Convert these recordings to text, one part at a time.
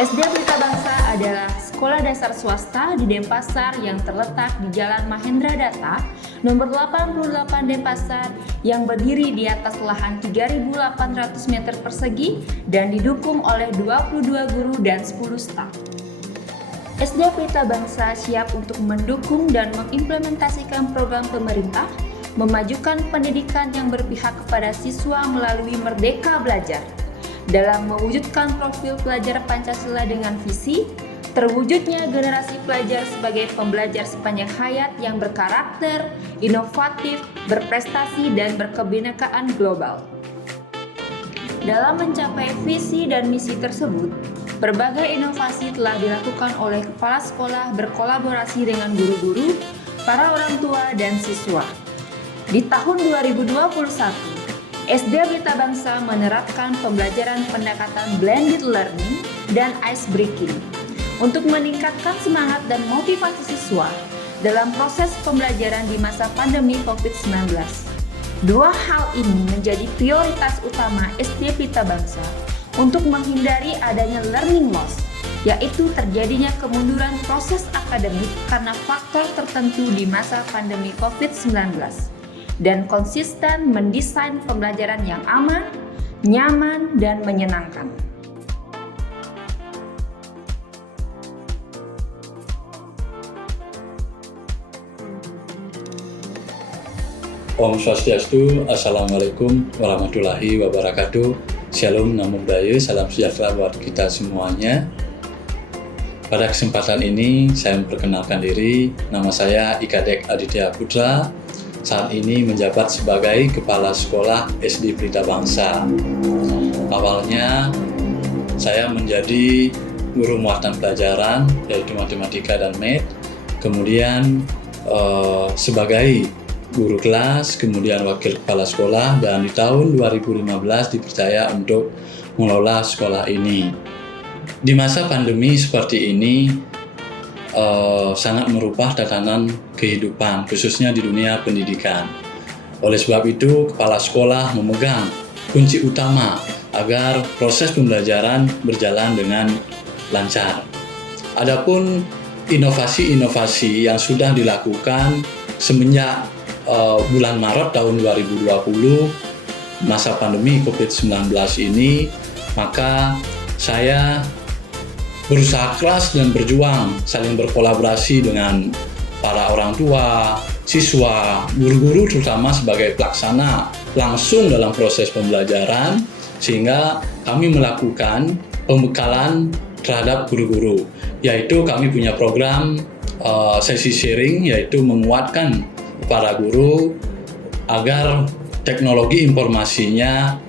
SD Pelita Bangsa adalah sekolah dasar swasta di Denpasar yang terletak di Jalan Mahendra Data, nomor 88 Denpasar, yang berdiri di atas lahan 3.800 meter persegi dan didukung oleh 22 guru dan 10 staf. SD Pelita Bangsa siap untuk mendukung dan mengimplementasikan program pemerintah, memajukan pendidikan yang berpihak kepada siswa melalui Merdeka Belajar, dalam mewujudkan profil pelajar Pancasila dengan visi terwujudnya generasi pelajar sebagai pembelajar sepanjang hayat yang berkarakter, inovatif, berprestasi, dan berkebinekaan global. Dalam mencapai visi dan misi tersebut, berbagai inovasi telah dilakukan oleh kepala sekolah berkolaborasi dengan guru-guru, para orang tua, dan siswa. Di tahun 2021, SD Pelita Bangsa menerapkan pembelajaran pendekatan blended learning dan ice breaking untuk meningkatkan semangat dan motivasi siswa dalam proses pembelajaran di masa pandemi COVID-19. Dua hal ini menjadi prioritas utama SD Pelita Bangsa untuk menghindari adanya learning loss, yaitu terjadinya kemunduran proses akademik karena faktor tertentu di masa pandemi COVID-19. Dan konsisten mendesain pembelajaran yang aman, nyaman, dan menyenangkan. Om Swastiastu, Assalamualaikum warahmatullahi wabarakatuh. Shalom, Namo Buddhaya, salam sejahtera buat kita semuanya. Pada kesempatan ini, saya memperkenalkan diri. Nama saya Ikadek Aditya Putra. Saat ini menjabat sebagai Kepala Sekolah SD Pelita Bangsa. Awalnya, saya menjadi guru muatan pelajaran, yaitu matematika dan math. Kemudian sebagai guru kelas, kemudian wakil kepala sekolah, dan di tahun 2015 dipercaya untuk mengelola sekolah ini. Di masa pandemi seperti ini, sangat merubah tatanan kehidupan, khususnya di dunia pendidikan. Oleh sebab itu, kepala sekolah memegang kunci utama agar proses pembelajaran berjalan dengan lancar. Adapun inovasi-inovasi yang sudah dilakukan semenjak bulan Maret tahun 2020, masa pandemi COVID-19 ini, maka saya berusaha keras dan berjuang saling berkolaborasi dengan para orang tua, siswa, guru-guru terutama sebagai pelaksana langsung dalam proses pembelajaran, sehingga kami melakukan pembekalan terhadap guru-guru, yaitu kami punya program sesi sharing, yaitu menguatkan para guru agar teknologi informasinya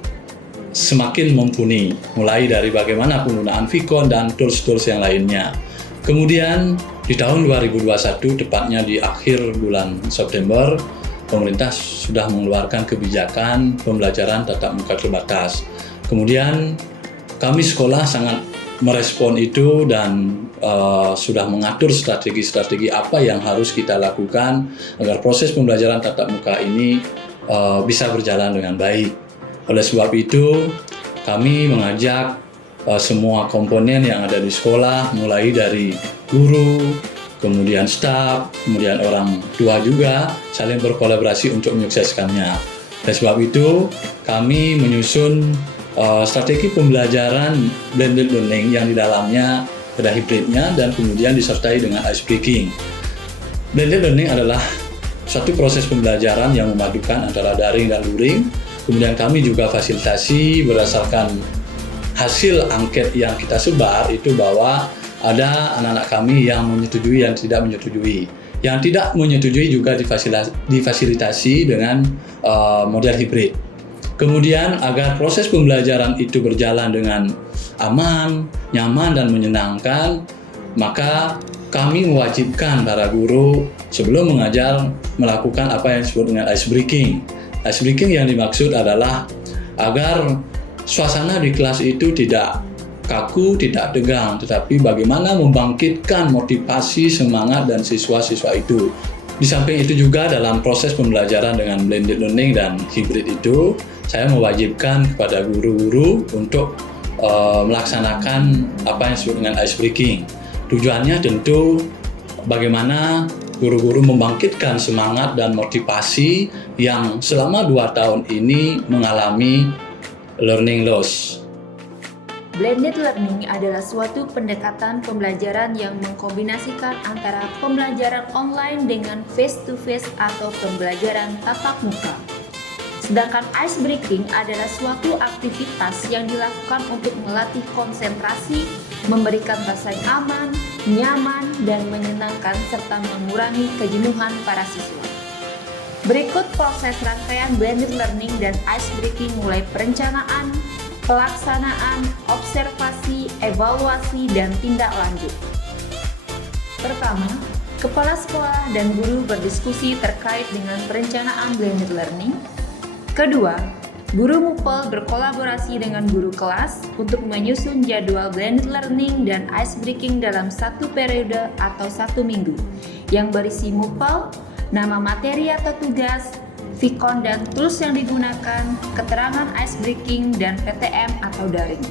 semakin mumpuni, mulai dari bagaimana penggunaan Vicon dan tools-tools yang lainnya. Kemudian di tahun 2021, tepatnya di akhir bulan September, pemerintah sudah mengeluarkan kebijakan pembelajaran tatap muka terbatas. Kemudian kami sekolah sangat merespon itu dan sudah mengatur strategi-strategi apa yang harus kita lakukan agar proses pembelajaran tatap muka ini bisa berjalan dengan baik. Oleh sebab itu, kami mengajak semua komponen yang ada di sekolah, mulai dari guru, kemudian staf, kemudian orang tua juga, saling berkolaborasi untuk menyukseskannya. Oleh sebab itu, kami menyusun strategi pembelajaran blended learning yang di dalamnya ada hibridnya dan kemudian disertai dengan ice breaking. Blended learning adalah suatu proses pembelajaran yang memadukan antara daring dan luring. Kemudian kami juga fasilitasi berdasarkan hasil angket yang kita sebar itu bahwa ada anak-anak kami yang menyetujui dan tidak menyetujui. Yang tidak menyetujui juga difasilitasi dengan model hibrid. Kemudian agar proses pembelajaran itu berjalan dengan aman, nyaman, dan menyenangkan, maka kami mewajibkan para guru sebelum mengajar melakukan apa yang disebut dengan ice breaking. Ice breaking yang dimaksud adalah agar suasana di kelas itu tidak kaku, tidak tegang, tetapi bagaimana membangkitkan motivasi, semangat, dan siswa-siswa itu. Di samping itu juga dalam proses pembelajaran dengan blended learning dan hybrid itu, saya mewajibkan kepada guru-guru untuk melaksanakan apa yang disebut dengan ice breaking. Tujuannya tentu bagaimana guru-guru membangkitkan semangat dan motivasi yang selama 2 tahun ini mengalami learning loss. Blended learning adalah suatu pendekatan pembelajaran yang mengkombinasikan antara pembelajaran online dengan face-to-face atau pembelajaran tatap muka. Sedangkan ice breaking adalah suatu aktivitas yang dilakukan untuk melatih konsentrasi, memberikan rasa aman, nyaman, dan menyenangkan serta mengurangi kejenuhan para siswa. Berikut proses rangkaian blended learning dan ice breaking mulai perencanaan, pelaksanaan, observasi, evaluasi, dan tindak lanjut. Pertama, kepala sekolah dan guru berdiskusi terkait dengan perencanaan blended learning. Kedua, guru MUPEL berkolaborasi dengan guru kelas untuk menyusun jadwal blended learning dan ice breaking dalam 1 periode atau 1 minggu yang berisi MUPEL, nama materi atau tugas, Vicon dan tools yang digunakan, keterangan ice breaking, dan PTM atau daring.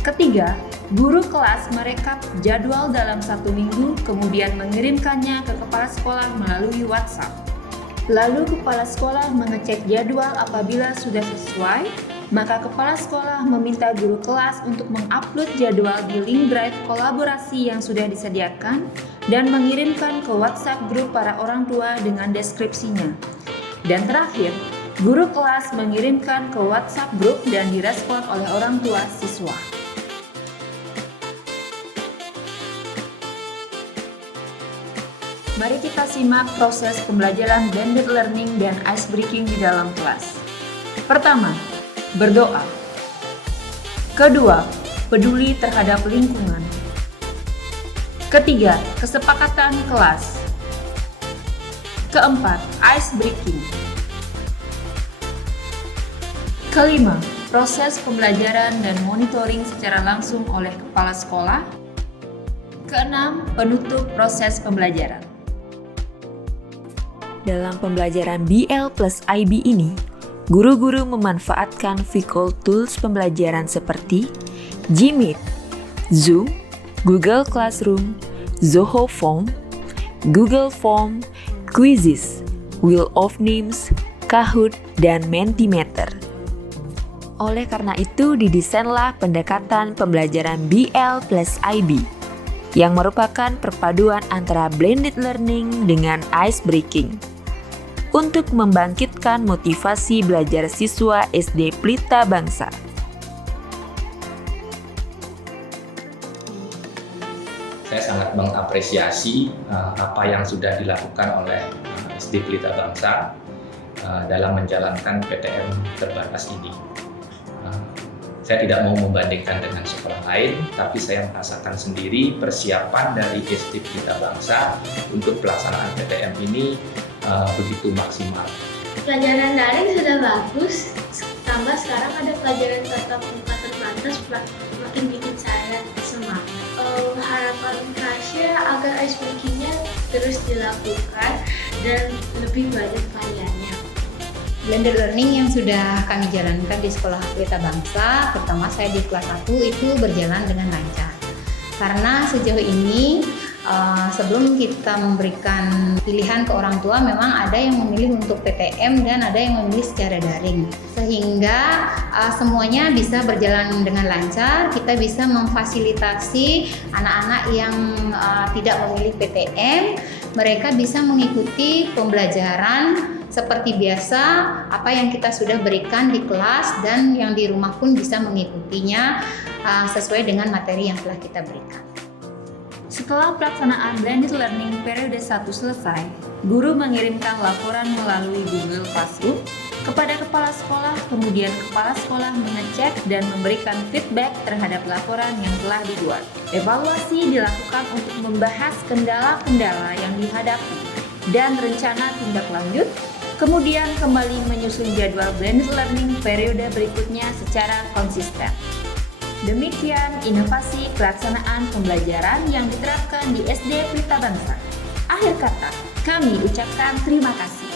Ketiga, guru kelas merekap jadwal dalam 1 minggu kemudian mengirimkannya ke kepala sekolah melalui WhatsApp. Lalu kepala sekolah mengecek jadwal apabila sudah sesuai, maka kepala sekolah meminta guru kelas untuk mengupload jadwal di link drive kolaborasi yang sudah disediakan dan mengirimkan ke WhatsApp grup para orang tua dengan deskripsinya. Dan terakhir, guru kelas mengirimkan ke WhatsApp grup dan direspon oleh orang tua siswa. Mari kita simak proses pembelajaran blended learning dan ice breaking di dalam kelas. Pertama, berdoa. Kedua, peduli terhadap lingkungan. Ketiga, kesepakatan kelas. Keempat, ice breaking. Kelima, proses pembelajaran dan monitoring secara langsung oleh kepala sekolah. Keenam, penutup proses pembelajaran. Dalam pembelajaran BL plus IB ini, guru-guru memanfaatkan Vicol tools pembelajaran seperti Gmeet, Zoom, Google Classroom, Zoho Form, Google Form, Quizzes, Wheel of Names, Kahoot, dan Mentimeter. Oleh karena itu, didesainlah pendekatan pembelajaran BL plus IB yang merupakan perpaduan antara blended learning dengan ice breaking untuk membangkitkan motivasi belajar siswa SD Pelita Bangsa. Saya sangat mengapresiasi apa yang sudah dilakukan oleh SD Pelita Bangsa dalam menjalankan PTM terbatas ini. Saya tidak mau membandingkan dengan sekolah lain, tapi saya merasakan sendiri persiapan dari SD Pelita Bangsa untuk pelaksanaan PTM ini begitu maksimal. Pelajaran daring sudah bagus, tambah sekarang ada pelajaran tatap muka terbatas, makin bikin saya semangat. Harapan Kasya agar ice breaking-nya terus dilakukan dan lebih banyak variannya. Blended learning yang sudah kami jalankan di Sekolah Pelita Bangsa, terutama saya di kelas 1 itu berjalan dengan lancar. Karena sejauh ini sebelum kita memberikan pilihan ke orang tua, memang ada yang memilih untuk PTM dan ada yang memilih secara daring. Sehingga semuanya bisa berjalan dengan lancar, kita bisa memfasilitasi anak-anak yang tidak memilih PTM, mereka bisa mengikuti pembelajaran seperti biasa apa yang kita sudah berikan di kelas, dan yang di rumah pun bisa mengikutinya sesuai dengan materi yang telah kita berikan. Setelah pelaksanaan blended learning periode 1 selesai, guru mengirimkan laporan melalui Google Classroom kepada kepala sekolah, kemudian kepala sekolah mengecek dan memberikan feedback terhadap laporan yang telah dibuat. Evaluasi dilakukan untuk membahas kendala-kendala yang dihadapi dan rencana tindak lanjut, kemudian kembali menyusun jadwal blended learning periode berikutnya secara konsisten. Demikian inovasi pelaksanaan pembelajaran yang diterapkan di SD Pelita Bangsa. Akhir kata, kami ucapkan terima kasih.